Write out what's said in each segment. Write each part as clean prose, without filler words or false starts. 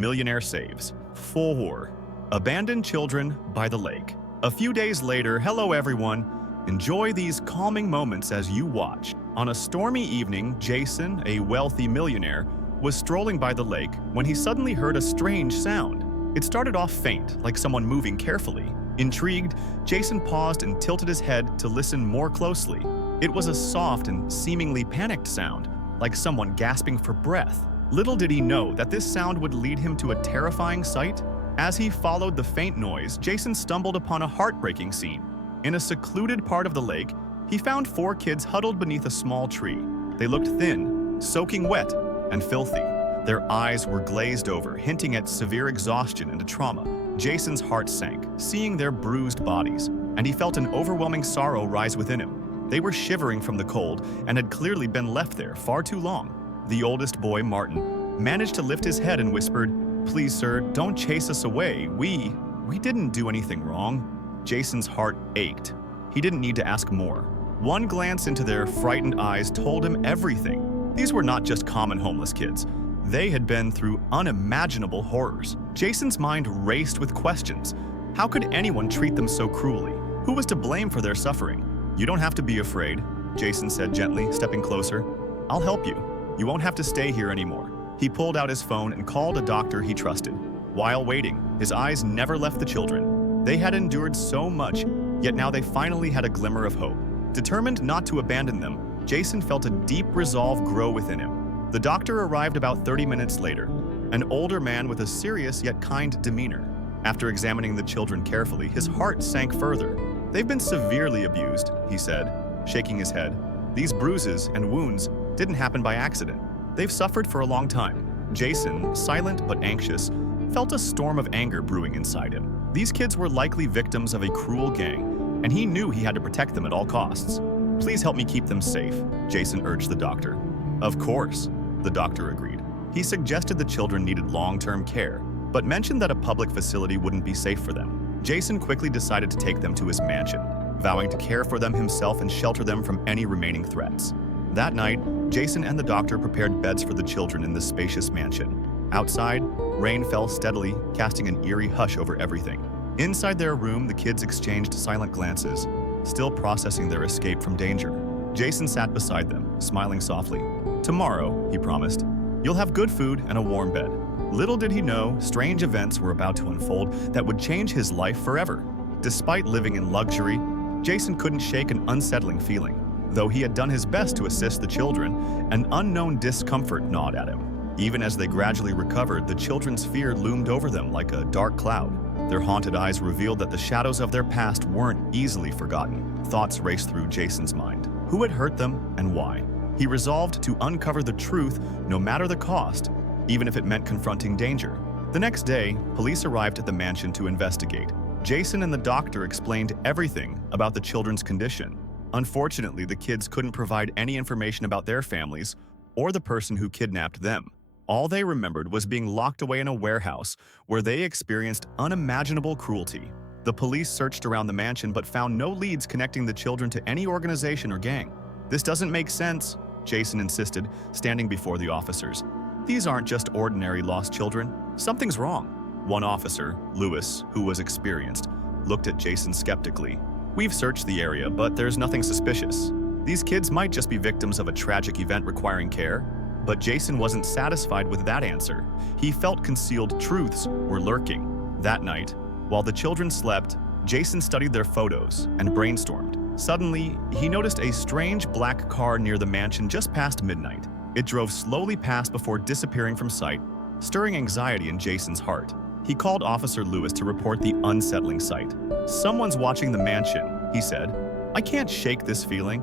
Millionaire saves 4 abandoned children by the lake. A few days later, hello everyone. Enjoy these calming moments as you watch. On a stormy evening, Jason, a wealthy millionaire, was strolling by the lake when he suddenly heard a strange sound. It started off faint, like someone moving carefully. Intrigued, Jason paused and tilted his head to listen more closely. It was a soft and seemingly panicked sound, like someone gasping for breath. Little did he know that this sound would lead him to a terrifying sight. As he followed the faint noise, Jason stumbled upon a heartbreaking scene. In a secluded part of the lake, he found 4 kids huddled beneath a small tree. They looked thin, soaking wet, and filthy. Their eyes were glazed over, hinting at severe exhaustion and trauma. Jason's heart sank, seeing their bruised bodies, and he felt an overwhelming sorrow rise within him. They were shivering from the cold and had clearly been left there far too long. The oldest boy, Martin, managed to lift his head and whispered, "Please, sir, don't chase us away. We didn't do anything wrong." Jason's heart ached. He didn't need to ask more. One glance into their frightened eyes told him everything. These were not just common homeless kids. They had been through unimaginable horrors. Jason's mind raced with questions. How could anyone treat them so cruelly? Who was to blame for their suffering? "You don't have to be afraid," Jason said gently, stepping closer. "I'll help you. You won't have to stay here anymore." He pulled out his phone and called a doctor he trusted. While waiting, his eyes never left the children. They had endured so much, yet now they finally had a glimmer of hope. Determined not to abandon them, Jason felt a deep resolve grow within him. The doctor arrived about 30 minutes later, an older man with a serious yet kind demeanor. After examining the children carefully, his heart sank further. "They've been severely abused," he said, shaking his head. "These bruises and wounds didn't happen by accident. They've suffered for a long time." Jason, silent but anxious, felt a storm of anger brewing inside him. These kids were likely victims of a cruel gang, and he knew he had to protect them at all costs. "Please help me keep them safe," Jason urged the doctor. "Of course," the doctor agreed. He suggested the children needed long-term care, but mentioned that a public facility wouldn't be safe for them. Jason quickly decided to take them to his mansion, vowing to care for them himself and shelter them from any remaining threats. That night, Jason and the doctor prepared beds for the children in the spacious mansion. Outside, rain fell steadily, casting an eerie hush over everything. Inside their room, the kids exchanged silent glances, still processing their escape from danger. Jason sat beside them, smiling softly. "Tomorrow," he promised, "you'll have good food and a warm bed." Little did he know, strange events were about to unfold that would change his life forever. Despite living in luxury, Jason couldn't shake an unsettling feeling. Though he had done his best to assist the children, an unknown discomfort gnawed at him. Even as they gradually recovered, the children's fear loomed over them like a dark cloud. Their haunted eyes revealed that the shadows of their past weren't easily forgotten. Thoughts raced through Jason's mind. Who had hurt them and why? He resolved to uncover the truth no matter the cost, even if it meant confronting danger. The next day, police arrived at the mansion to investigate. Jason and the doctor explained everything about the children's condition. Unfortunately, the kids couldn't provide any information about their families or the person who kidnapped them. All they remembered was being locked away in a warehouse where they experienced unimaginable cruelty. The police searched around the mansion but found no leads connecting the children to any organization or gang. "This doesn't make sense," Jason insisted, standing before the officers. "These aren't just ordinary lost children. Something's wrong." One officer, Lewis, who was experienced, looked at Jason skeptically. "We've searched the area, but there's nothing suspicious. These kids might just be victims of a tragic event requiring care." But Jason wasn't satisfied with that answer. He felt concealed truths were lurking. That night, while the children slept, Jason studied their photos and brainstormed. Suddenly, he noticed a strange black car near the mansion just past midnight. It drove slowly past before disappearing from sight, stirring anxiety in Jason's heart. He called Officer Lewis to report the unsettling sight. "Someone's watching the mansion," he said. "I can't shake this feeling."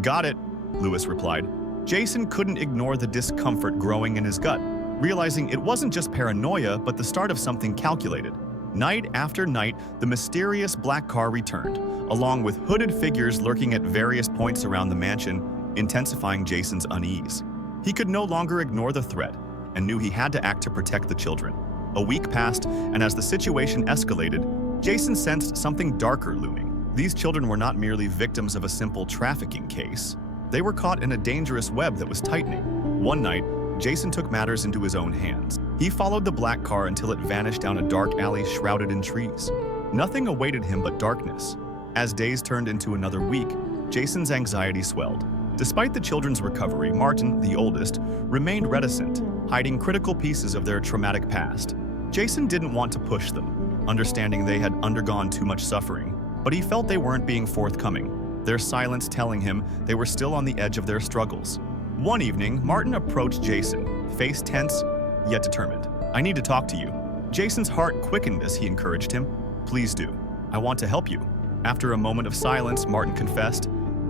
"Got it," Lewis replied. Jason couldn't ignore the discomfort growing in his gut, realizing it wasn't just paranoia but the start of something calculated. Night after night, the mysterious black car returned, along with hooded figures lurking at various points around the mansion, intensifying Jason's unease. He could no longer ignore the threat and knew he had to act to protect the children. A week passed, and as the situation escalated, Jason sensed something darker looming. These children were not merely victims of a simple trafficking case. They were caught in a dangerous web that was tightening. One night, Jason took matters into his own hands. He followed the black car until it vanished down a dark alley shrouded in trees. Nothing awaited him but darkness. As days turned into another week, Jason's anxiety swelled. Despite the children's recovery, Martin, the oldest, remained reticent, hiding critical pieces of their traumatic past. Jason didn't want to push them, understanding they had undergone too much suffering, but he felt they weren't being forthcoming, their silence telling him they were still on the edge of their struggles. One evening, Martin approached Jason, face tense, yet determined. "I need to talk to you." Jason's heart quickened as he encouraged him. "Please do. I want to help you." After a moment of silence, Martin confessed,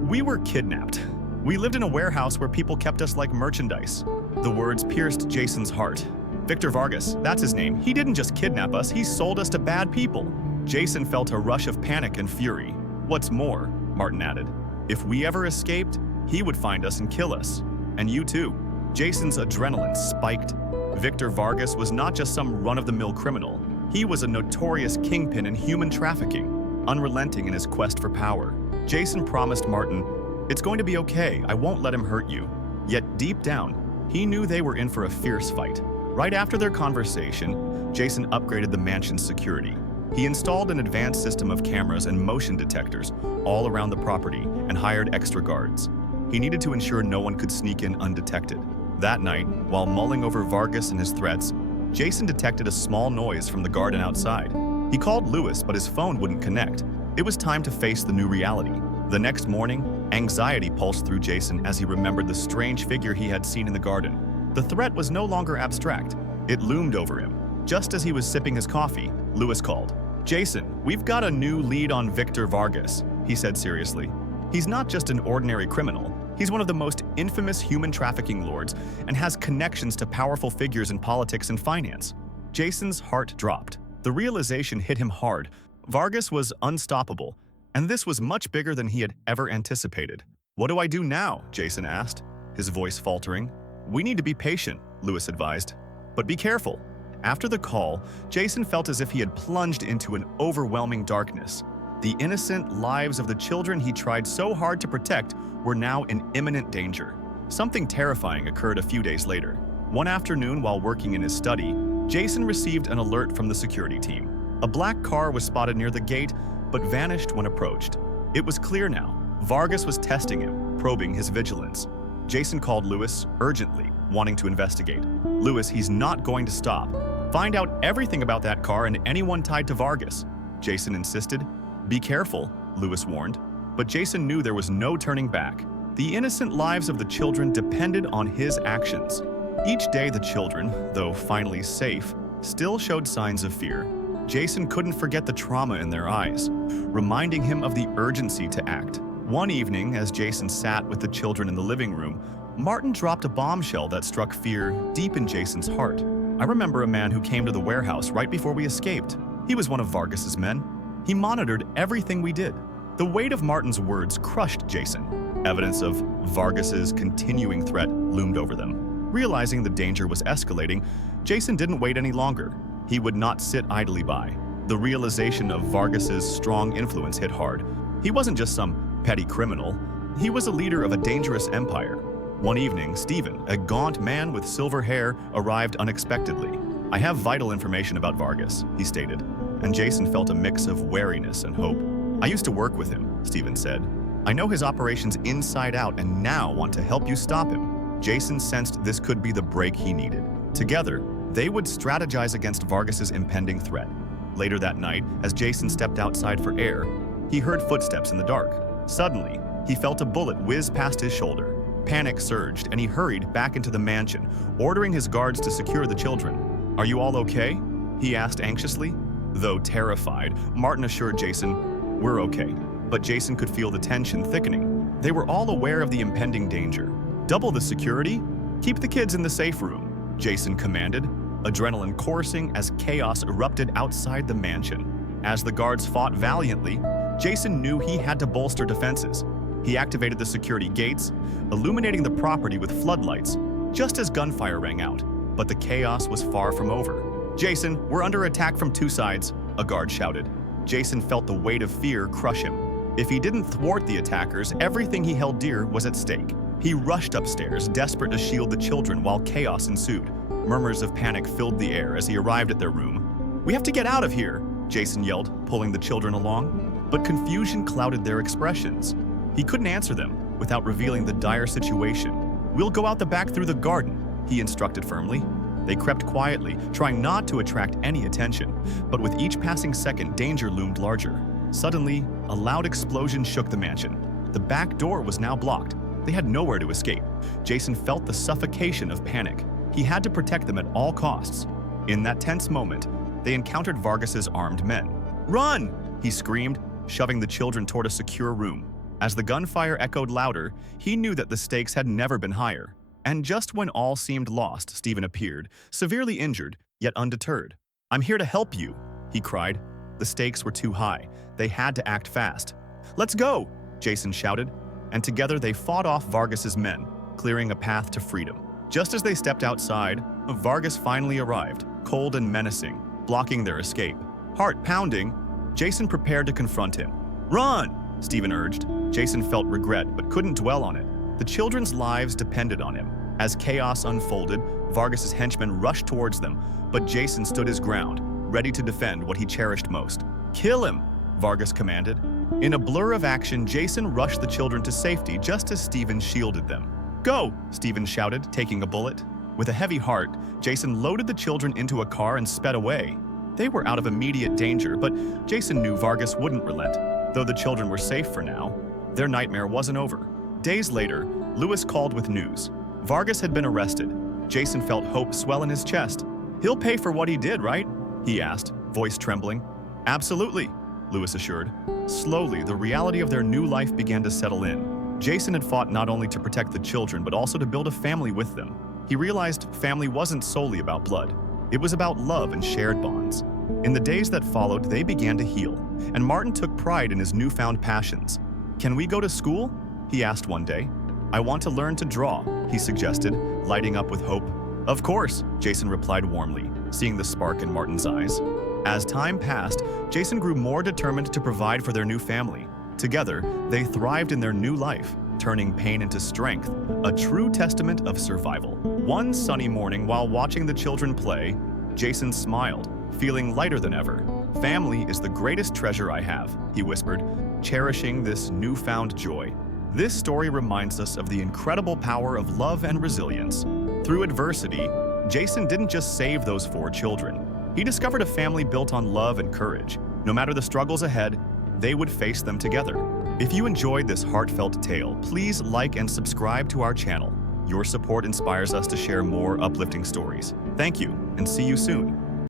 "We were kidnapped. We lived in a warehouse where people kept us like merchandise." The words pierced Jason's heart. "Victor Vargas, that's his name. He didn't just kidnap us, he sold us to bad people." Jason felt a rush of panic and fury. "What's more," Martin added, "if we ever escaped, he would find us and kill us. And you too." Jason's adrenaline spiked. Victor Vargas was not just some run-of-the-mill criminal. He was a notorious kingpin in human trafficking, unrelenting in his quest for power. Jason promised Martin, "It's going to be okay, I won't let him hurt you." Yet deep down, he knew they were in for a fierce fight. Right after their conversation, Jason upgraded the mansion's security. He installed an advanced system of cameras and motion detectors all around the property and hired extra guards. He needed to ensure no one could sneak in undetected. That night, while mulling over Vargas and his threats, Jason detected a small noise from the garden outside. He called Lewis, but his phone wouldn't connect. It was time to face the new reality. The next morning, anxiety pulsed through Jason as he remembered the strange figure he had seen in the garden. The threat was no longer abstract. It loomed over him. Just as he was sipping his coffee, Lewis called. "Jason, we've got a new lead on Victor Vargas," he said seriously. "He's not just an ordinary criminal. He's one of the most infamous human trafficking lords and has connections to powerful figures in politics and finance." Jason's heart dropped. The realization hit him hard. Vargas was unstoppable, and this was much bigger than he had ever anticipated. "What do I do now?" Jason asked, his voice faltering. "We need to be patient," Lewis advised. "But be careful." After the call, Jason felt as if he had plunged into an overwhelming darkness. The innocent lives of the children he tried so hard to protect were now in imminent danger. Something terrifying occurred a few days later. One afternoon, while working in his study, Jason received an alert from the security team. A black car was spotted near the gate, but vanished when approached. It was clear now. Vargas was testing him, probing his vigilance. Jason called Lewis urgently, wanting to investigate. "Lewis, he's not going to stop. Find out everything about that car and anyone tied to Vargas," Jason insisted. "Be careful," Lewis warned. But Jason knew there was no turning back. The innocent lives of the children depended on his actions. Each day the children, though finally safe, still showed signs of fear. Jason couldn't forget the trauma in their eyes, reminding him of the urgency to act. One evening, as Jason sat with the children in the living room, Martin dropped a bombshell that struck fear deep in Jason's heart. "I remember a man who came to the warehouse right before we escaped. He was one of Vargas's men. He monitored everything we did." The weight of Martin's words crushed Jason. Evidence of Vargas's continuing threat loomed over them. Realizing the danger was escalating, Jason didn't wait any longer. He would not sit idly by. The realization of Vargas's strong influence hit hard. He wasn't just some petty criminal. He was a leader of a dangerous empire. One evening, Stephen, a gaunt man with silver hair, arrived unexpectedly. "I have vital information about Vargas," he stated, and Jason felt a mix of wariness and hope. "I used to work with him," Stephen said. "I know his operations inside out and now want to help you stop him." Jason sensed this could be the break he needed. Together, they would strategize against Vargas's impending threat. Later that night, as Jason stepped outside for air, he heard footsteps in the dark. Suddenly, he felt a bullet whiz past his shoulder. Panic surged, and he hurried back into the mansion, ordering his guards to secure the children. "Are you all okay?" he asked anxiously. Though terrified, Martin assured Jason, "We're okay." But Jason could feel the tension thickening. They were all aware of the impending danger. "Double the security? Keep the kids in the safe room," Jason commanded, adrenaline coursing as chaos erupted outside the mansion. As the guards fought valiantly, Jason knew he had to bolster defenses. He activated the security gates, illuminating the property with floodlights, just as gunfire rang out. But the chaos was far from over. "Jason, we're under attack from two sides," a guard shouted. Jason felt the weight of fear crush him. If he didn't thwart the attackers, everything he held dear was at stake. He rushed upstairs, desperate to shield the children while chaos ensued. Murmurs of panic filled the air as he arrived at their room. "We have to get out of here," Jason yelled, pulling the children along. But confusion clouded their expressions. He couldn't answer them without revealing the dire situation. "We'll go out the back through the garden," he instructed firmly. They crept quietly, trying not to attract any attention. But with each passing second, danger loomed larger. Suddenly, a loud explosion shook the mansion. The back door was now blocked. They had nowhere to escape. Jason felt the suffocation of panic. He had to protect them at all costs. In that tense moment, they encountered Vargas's armed men. "Run!" he screamed, shoving the children toward a secure room. As the gunfire echoed louder, he knew that the stakes had never been higher. And just when all seemed lost, Stephen appeared, severely injured, yet undeterred. "I'm here to help you," he cried. The stakes were too high. They had to act fast. "Let's go!" Jason shouted, and together they fought off Vargas's men, clearing a path to freedom. Just as they stepped outside, Vargas finally arrived, cold and menacing, blocking their escape. Heart pounding, Jason prepared to confront him. "Run!" Stephen urged. Jason felt regret but couldn't dwell on it. The children's lives depended on him. As chaos unfolded, Vargas's henchmen rushed towards them, but Jason stood his ground, ready to defend what he cherished most. "Kill him!" Vargas commanded. In a blur of action, Jason rushed the children to safety just as Stephen shielded them. "Go!" Stephen shouted, taking a bullet. With a heavy heart, Jason loaded the children into a car and sped away. They were out of immediate danger, but Jason knew Vargas wouldn't relent. Though the children were safe for now, their nightmare wasn't over. Days later, Lewis called with news. Vargas had been arrested. Jason felt hope swell in his chest. "He'll pay for what he did, right?" he asked, voice trembling. "Absolutely," Lewis assured. Slowly, the reality of their new life began to settle in. Jason had fought not only to protect the children, but also to build a family with them. He realized family wasn't solely about blood. It was about love and shared bonds. In the days that followed, they began to heal, and Martin took pride in his newfound passions. "Can we go to school?" he asked one day. "I want to learn to draw," he suggested, lighting up with hope. "Of course," Jason replied warmly, seeing the spark in Martin's eyes. As time passed, Jason grew more determined to provide for their new family. Together, they thrived in their new life, turning pain into strength, a true testament of survival. One sunny morning, while watching the children play, Jason smiled, feeling lighter than ever. "Family is the greatest treasure I have," he whispered, cherishing this newfound joy. This story reminds us of the incredible power of love and resilience. Through adversity, Jason didn't just save those 4 children. He discovered a family built on love and courage. No matter the struggles ahead, they would face them together. If you enjoyed this heartfelt tale, please like and subscribe to our channel. Your support inspires us to share more uplifting stories. Thank you, and see you soon.